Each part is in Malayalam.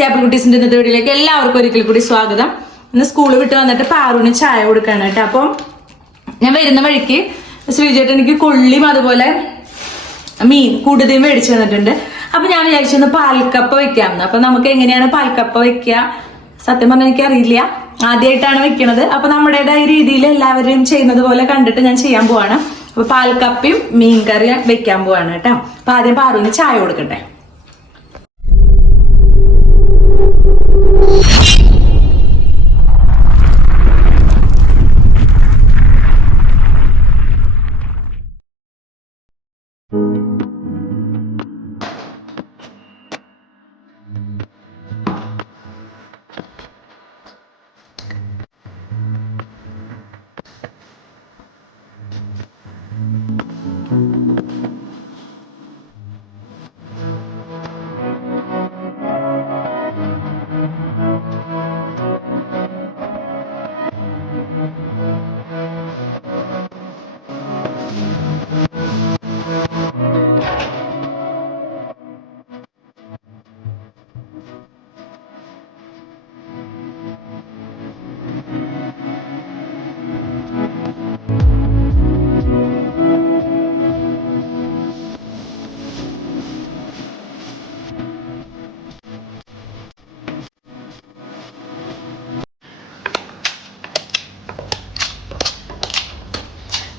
ഫസ്റ്റ് ആപ്പിൾ കുട്ടീസിന്റെ ഇന്നത്തെ വീഡിയോയിലേക്ക് എല്ലാവർക്കും ഒരിക്കൽ കൂടി സ്വാഗതം. ഇന്ന് സ്കൂൾ വിട്ട് വന്നിട്ട് പാറുവിന് ചായ കൊടുക്കാണ് കേട്ടോ. അപ്പം ഞാൻ വരുന്ന വഴിക്ക് ശ്രീജേട്ടൻ എനിക്ക് കൊള്ളിയും അതുപോലെ മീൻ കൂടുതലും മേടിച്ചു തന്നിട്ടുണ്ട്. അപ്പൊ ഞാൻ വിചാരിച്ചൊന്ന് പാൽക്കപ്പ വെക്കാമെന്ന്. അപ്പൊ നമുക്ക് എങ്ങനെയാണ് പാൽക്കപ്പ വെക്കുക, സത്യം പറഞ്ഞാൽ എനിക്ക് അറിയില്ല, ആദ്യമായിട്ടാണ് വെക്കണത്. അപ്പൊ നമ്മുടേതായ രീതിയിൽ എല്ലാവരും ചെയ്യുന്നത് പോലെ കണ്ടിട്ട് ഞാൻ ചെയ്യാൻ പോവാണ്. അപ്പൊ പാൽക്കപ്പയും മീൻ കറിയും വെക്കാൻ പോവാണ് കേട്ടോ. അപ്പൊ ആദ്യം പാറുവിന് ചായ കൊടുക്കട്ടെ.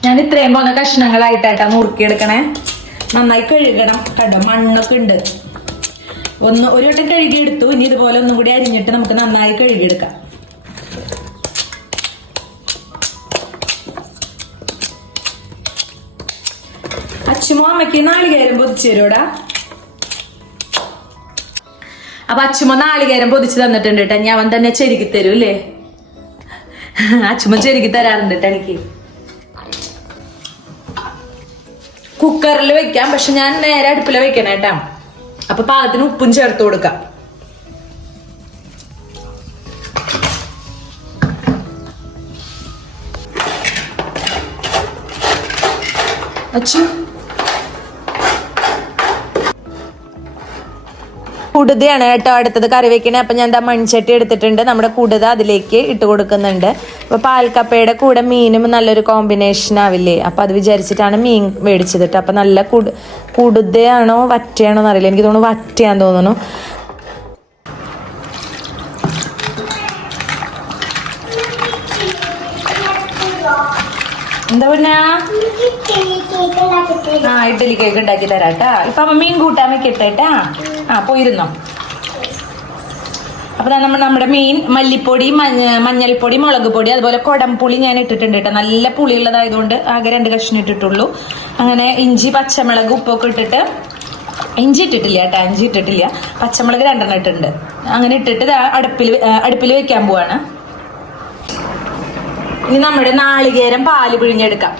ഞാൻ ഇത്രയും പോകുന്ന കഷ്ണങ്ങളായിട്ടാ മുറുക്കിയെടുക്കണേ. നന്നായി കഴുകണം കേട്ടോ, മണ്ണൊക്കെ ഉണ്ട്. ഒരു വട്ടം കഴുകിയെടുത്തു. ഇനി ഇതുപോലെ ഒന്നും കൂടി അരിഞ്ഞിട്ട് നമുക്ക് നന്നായി കഴുകിയെടുക്കാം. അച്ഛമ്മ അമ്മയ്ക്ക് നാളികേരം പൊതിച്ചു തരൂടാ. അപ്പൊ അച്ഛമ്മ നാളികേരം പൊതിച്ച് തന്നിട്ടുണ്ട് കേട്ടോ. ഞാൻ തന്നെ ചെരുക്കി തരൂ അല്ലേ? അച്ഛമ്മ ചെരുക്കി തരാറുണ്ട് കേട്ടോ എനിക്ക്. കുക്കറിൽ വെക്കാം, പക്ഷെ ഞാൻ നേരെ അടുപ്പില വെക്കണേ കേട്ടാ. അപ്പൊ പാകത്തിന് ഉപ്പും ചേർത്ത് കൊടുക്കാം. അച്ഛൻ കുടുതയാണ് കേട്ടോ അടുത്തത് കറി വെക്കണേ. അപ്പൊ ഞാൻ എന്താ മൺചട്ടി എടുത്തിട്ടുണ്ട്. നമ്മുടെ കുടുത അതിലേക്ക് ഇട്ട് കൊടുക്കുന്നുണ്ട്. അപ്പൊ പാൽക്കപ്പയുടെ കൂടെ മീനും നല്ലൊരു കോമ്പിനേഷൻ ആവില്ലേ? അപ്പൊ അത് വിചാരിച്ചിട്ടാണ് മീൻ മേടിച്ചത് കേട്ടോ. അപ്പൊ നല്ല കുടുതയാണോ വറ്റയാണോ എന്നറിയില്ല, എനിക്ക് തോന്നുന്നു വറ്റയാന്ന് തോന്നുന്നു. എന്താ പിന്നെ ഇഡ്ഡലി കേക്ക് ഉണ്ടാക്കി തരാട്ടാ. ഇപ്പൊ അമ്മ മീൻ കൂട്ടാൻ വെക്കട്ടെട്ടാ. പോയിരുന്നോ? അപ്പൊ നമ്മുടെ മീൻ മല്ലിപ്പൊടി, മഞ്ഞൾപ്പൊടി, മുളക് പൊടി, അതുപോലെ കൊടംപുളി ഞാൻ ഇട്ടിട്ടുണ്ട് കേട്ടോ. നല്ല പുളിയുള്ളതായതുകൊണ്ട് ആകെ 2 കഷ്ണം ഇട്ടിട്ടുള്ളൂ. അങ്ങനെ ഇഞ്ചി, പച്ചമുളക്, ഉപ്പൊക്കെ ഇട്ടിട്ട്, ഇഞ്ചി ഇട്ടിട്ടില്ല കേട്ടോ, ഇഞ്ചി ഇട്ടിട്ടില്ല, പച്ചമുളക് 2 ഇട്ടിട്ടുണ്ട്. അങ്ങനെ ഇട്ടിട്ട് അടുപ്പിൽ വെക്കാൻ പോവാണ്. ഇനി നമ്മുടെ നാളികേരം പാല് പിഴിഞ്ഞെടുക്കാം.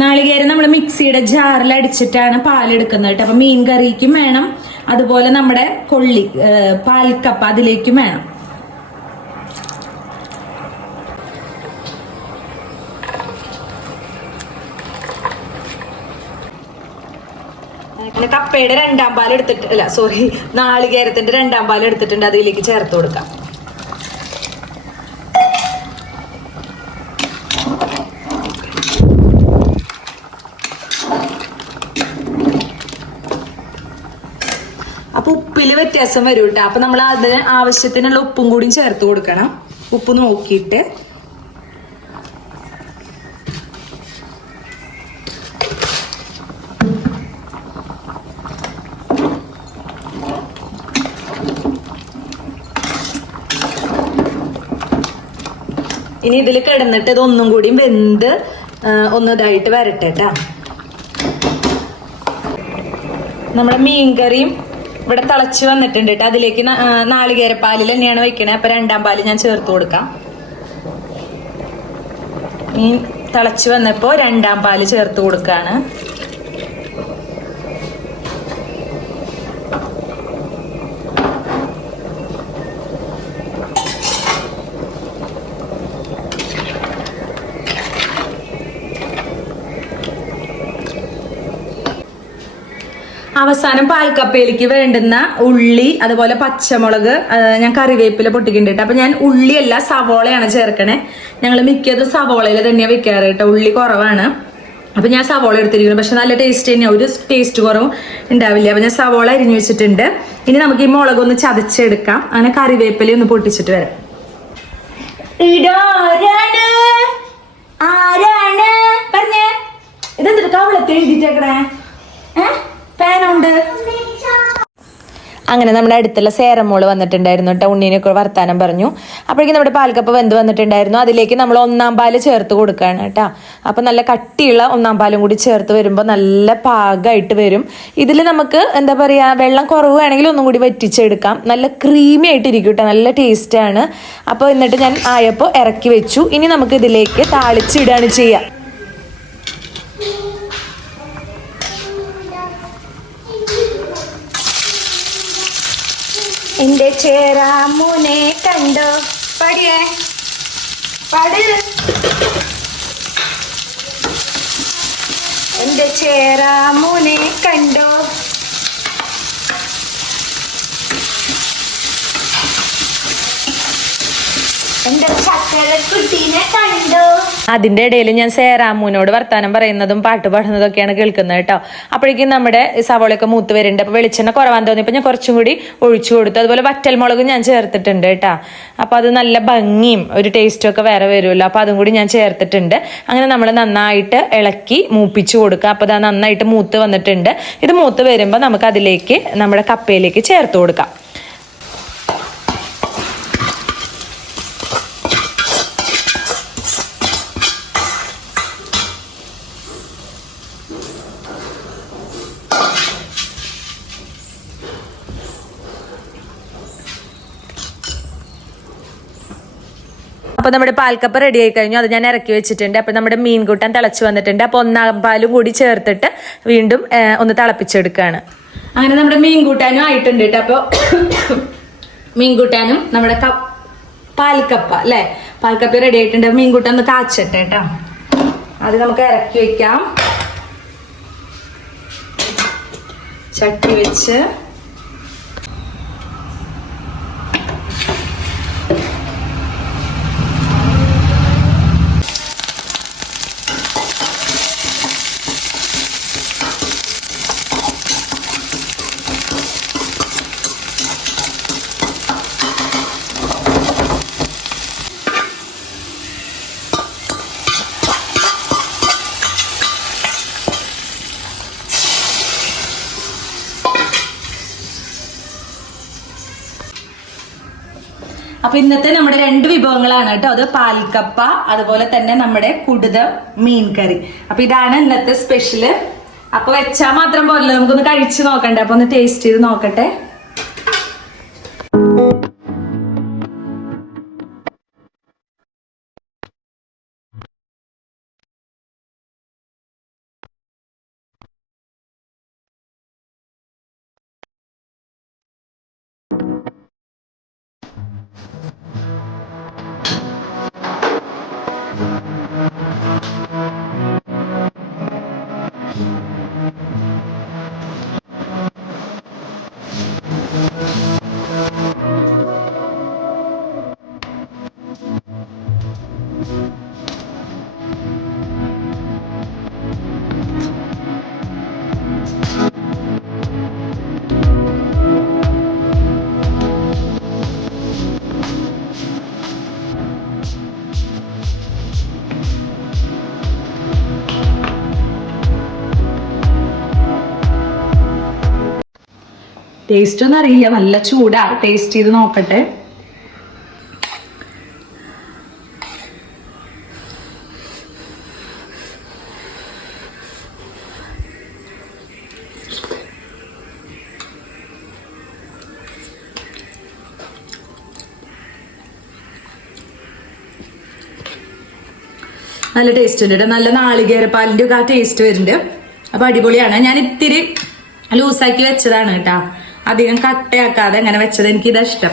നാളികേരം നമ്മൾ മിക്സിയുടെ ജാറിൽ അടിച്ചിട്ടാണ് പാലെടുക്കുന്നത് കേട്ടോ. അപ്പൊ മീൻ കറിക്കും വേണം, അതുപോലെ നമ്മുടെ പാൽക്കപ്പ അതിലേക്കും വേണം. കപ്പയുടെ 2ാം പാൽ എടുത്തിട്ട് നാളികേരത്തിന്റെ 2ാം പാൽ എടുത്തിട്ടുണ്ട്. അതിലേക്ക് ചേർത്ത് കൊടുക്കാം. അപ്പൊ ഉപ്പില് വ്യത്യാസം വരും കേട്ടോ. അപ്പൊ നമ്മൾ അതിന് ആവശ്യത്തിനുള്ള ഉപ്പും കൂടി ചേർത്ത് കൊടുക്കണം. ഉപ്പ് നോക്കിയിട്ട് ഇനി ഇതിൽ കിടന്നിട്ട് ഇതൊന്നും കൂടി വെന്ത് ഒന്നതായിട്ട് വരട്ടെ കേട്ടാ. നമ്മുടെ മീൻകറിയും ഇവിടെ തിളച്ച് വന്നിട്ടുണ്ട് കേട്ടോ. അതിലേക്ക് നാളികേരപ്പാലിൽ തന്നെയാണ് വെക്കണേ. അപ്പൊ 2ാം പാല് ഞാൻ ചേർത്ത് കൊടുക്കാം. മീൻ തിളച്ച് വന്നപ്പോ 2ാം പാല് ചേർത്ത് കൊടുക്കാണ്. അവസാനം പാൽക്കപ്പയിലേക്ക് വേണ്ടുന്ന ഉള്ളി, അതുപോലെ പച്ചമുളക്, ഞാൻ കറിവേപ്പില പൊട്ടിക്കുന്നുണ്ട്. അപ്പൊ ഞാൻ ഉള്ളിയല്ല സവോളയാണ് ചേർക്കണേ. ഞങ്ങൾ മിക്കതും സവോളയിൽ തന്നെയാണ് വെക്കാറ് കേട്ടോ, ഉള്ളി കുറവാണ്. അപ്പൊ ഞാൻ സവോള എടുത്തിരിക്കുന്നു. പക്ഷെ നല്ല ടേസ്റ്റ് തന്നെയാണ്, ഒരു ടേസ്റ്റ് കുറവും ഉണ്ടാവില്ല. അപ്പൊ ഞാൻ സവോള അരിഞ്ഞു വെച്ചിട്ടുണ്ട്. ഇനി നമുക്ക് ഈ മുളകൊന്ന് ചതച്ചെടുക്കാം. അങ്ങനെ കറിവേപ്പില ഒന്ന് പൊട്ടിച്ചിട്ട് വരാം. ആരാണ് പറഞ്ഞേ? ഇതെന്തിട്ട് കവളത്ത് എഴുതിട്ടേക്കണേ? പേനുണ്ട്. അങ്ങനെ നമ്മുടെ അടുത്തുള്ള സേരമോള് വന്നിട്ടുണ്ടായിരുന്നു കേട്ടോ. ഉണ്ണീനൊക്കെ വർത്താനം പറഞ്ഞു. അപ്പോഴേക്കും നമ്മുടെ പാൽക്കപ്പ വെന്ത് വന്നിട്ടുണ്ടായിരുന്നു. അതിലേക്ക് നമ്മൾ 1-ാം പാല് ചേർത്ത് കൊടുക്കുകയാണ് കേട്ടോ. അപ്പം നല്ല കട്ടിയുള്ള 1-ാം പാലും കൂടി ചേർത്ത് വരുമ്പോൾ നല്ല പാകമായിട്ട് വരും. ഇതിൽ നമുക്ക് എന്താ പറയുക, വെള്ളം കുറവ് വേണമെങ്കിൽ ഒന്നും കൂടി വറ്റിച്ചെടുക്കാം. നല്ല ക്രീമി ആയിട്ടിരിക്കും കേട്ടോ, നല്ല ടേസ്റ്റാണ്. അപ്പോൾ എന്നിട്ട് ഞാൻ ആയപ്പോൾ ഇറക്കി വെച്ചു. ഇനി നമുക്ക് ഇതിലേക്ക് താളിച്ചിടുകയാണ് ചെയ്യുക. എന്റെ ചേരാമൂനെ കണ്ടോ, പടിയേ പട്. എന്റെ ചേരാമൂനെ കണ്ടോ, എന്റെ ചക്കരക്കുട്ടീനെ കണ്ടോ. അതിന്റെ ഇടയിൽ ഞാൻ സേറാമൂനോട് വർത്താനം പറയുന്നതും പാട്ട് പാടുന്നതൊക്കെയാണ് കേൾക്കുന്നത് കേട്ടോ. അപ്പോഴേക്കും നമ്മുടെ സവോളയൊക്കെ മൂത്ത് വരുന്നുണ്ട്. അപ്പൊ വെളിച്ചെണ്ണ കുറവാൻ തോന്നിയപ്പോൾ ഞാൻ കുറച്ചും കൂടി ഒഴിച്ചു കൊടുത്തു. അതുപോലെ വറ്റൽമുളകും ഞാൻ ചേർത്തിട്ടുണ്ട് കേട്ടോ. അപ്പൊ അത് നല്ല ഭംഗിയും ഒരു ടേസ്റ്റും ഒക്കെ വേറെ വരുമല്ലോ. അപ്പൊ അതും കൂടി ഞാൻ ചേർത്തിട്ടുണ്ട്. അങ്ങനെ നമ്മൾ നന്നായിട്ട് ഇളക്കി മൂപ്പിച്ചു കൊടുക്കുക. അപ്പൊ അത് നന്നായിട്ട് മൂത്ത് വന്നിട്ടുണ്ട്. ഇത് മൂത്ത് വരുമ്പോൾ നമുക്ക് അതിലേക്ക് നമ്മുടെ കപ്പയിലേക്ക് ചേർത്ത് കൊടുക്കാം. അപ്പൊ നമ്മുടെ പാൽക്കപ്പ റെഡി ആയി കഴിഞ്ഞു. അത് ഞാൻ ഇറക്കി വെച്ചിട്ടുണ്ട്. അപ്പൊ നമ്മുടെ മീൻകൂട്ടാൻ തിളച്ച് വന്നിട്ടുണ്ട്. അപ്പൊ 1-ാം പാലും കൂടി ചേർത്തിട്ട് വീണ്ടും ഒന്ന് തിളപ്പിച്ചെടുക്കുകയാണ്. അങ്ങനെ നമ്മുടെ മീൻകൂട്ടാനും ആയിട്ടുണ്ട് കേട്ടോ. അപ്പൊ മീൻകൂട്ടാനും നമ്മുടെ പാൽക്കപ്പ അല്ലെ, പാൽക്കപ്പ റെഡി ആയിട്ടുണ്ട്. മീൻകൂട്ടാൻ ഒന്ന് കാച്ചട്ടെ കേട്ടോ. അത് നമുക്ക് ഇറക്കി വെക്കാം. ചട്ടി വെച്ച് അപ്പൊ ഇന്നത്തെ നമ്മുടെ 2 വിഭവങ്ങളാണ് കേട്ടോ. അത് പാൽക്കപ്പ, അതുപോലെ തന്നെ നമ്മുടെ കുടുത മീൻ കറി. അപ്പൊ ഇതാണ് ഇന്നത്തെ സ്പെഷ്യല്. അപ്പൊ വെച്ചാൽ മാത്രം പോരല്ലോ, നമുക്കൊന്ന് കഴിച്ചു നോക്കണ്ടേ. അപ്പൊ ഒന്ന് ടേസ്റ്റ് ചെയ്ത് നോക്കട്ടെ. ടേസ്റ്റ് ഒന്നും അറിയില്ല, നല്ല ചൂടാ. ടേസ്റ്റ് ചെയ്ത് നോക്കട്ടെ. നല്ല ടേസ്റ്റ് ഉണ്ട്, നല്ല നാളികേരപ്പാലിന്റെ ഒക്കെ ആ ടേസ്റ്റ് വരുന്നുണ്ട്. അപ്പൊ അടിപൊളിയാണ്. ഞാൻ ഇത്തിരി ലൂസാക്കി വെച്ചതാണ് കേട്ടാ, അധികം കട്ടയാക്കാതെ അങ്ങനെ വെച്ചത്. എനിക്കിതാ ഇഷ്ടം.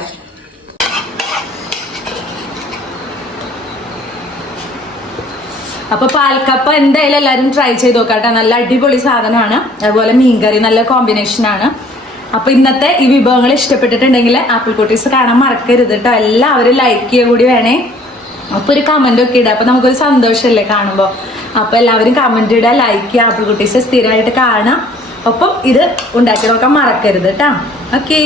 അപ്പൊ പാൽക്കപ്പ എന്തായാലും എല്ലാവരും ട്രൈ ചെയ്ത് നോക്കാട്ടെ, നല്ല അടിപൊളി സാധനമാണ്. അതുപോലെ മീൻകറി നല്ല കോമ്പിനേഷൻ ആണ്. അപ്പൊ ഇന്നത്തെ ഈ വിഭവങ്ങൾ ഇഷ്ടപ്പെട്ടിട്ടുണ്ടെങ്കിൽ ആപ്പിൾ കുട്ടീസ് കാണാൻ മറക്കരുത് കേട്ടോ. എല്ലാവരും ലൈക്ക് ചെയ്യുക കൂടി വേണേ. അപ്പൊ ഒരു കമന്റ് ഒക്കെ ഇടുക, അപ്പൊ നമുക്കൊരു സന്തോഷമല്ലേ കാണുമ്പോ. അപ്പൊ എല്ലാവരും കമന്റ് ഇടുക, ലൈക്ക് ചെയ്യുക, ആപ്പിൾ കുട്ടീസ് സ്ഥിരമായിട്ട് കാണാം. ഒപ്പം ഇത് ഉണ്ടാക്കി നോക്കാൻ മറക്കരുത് കേട്ടോ. ഓക്കേ.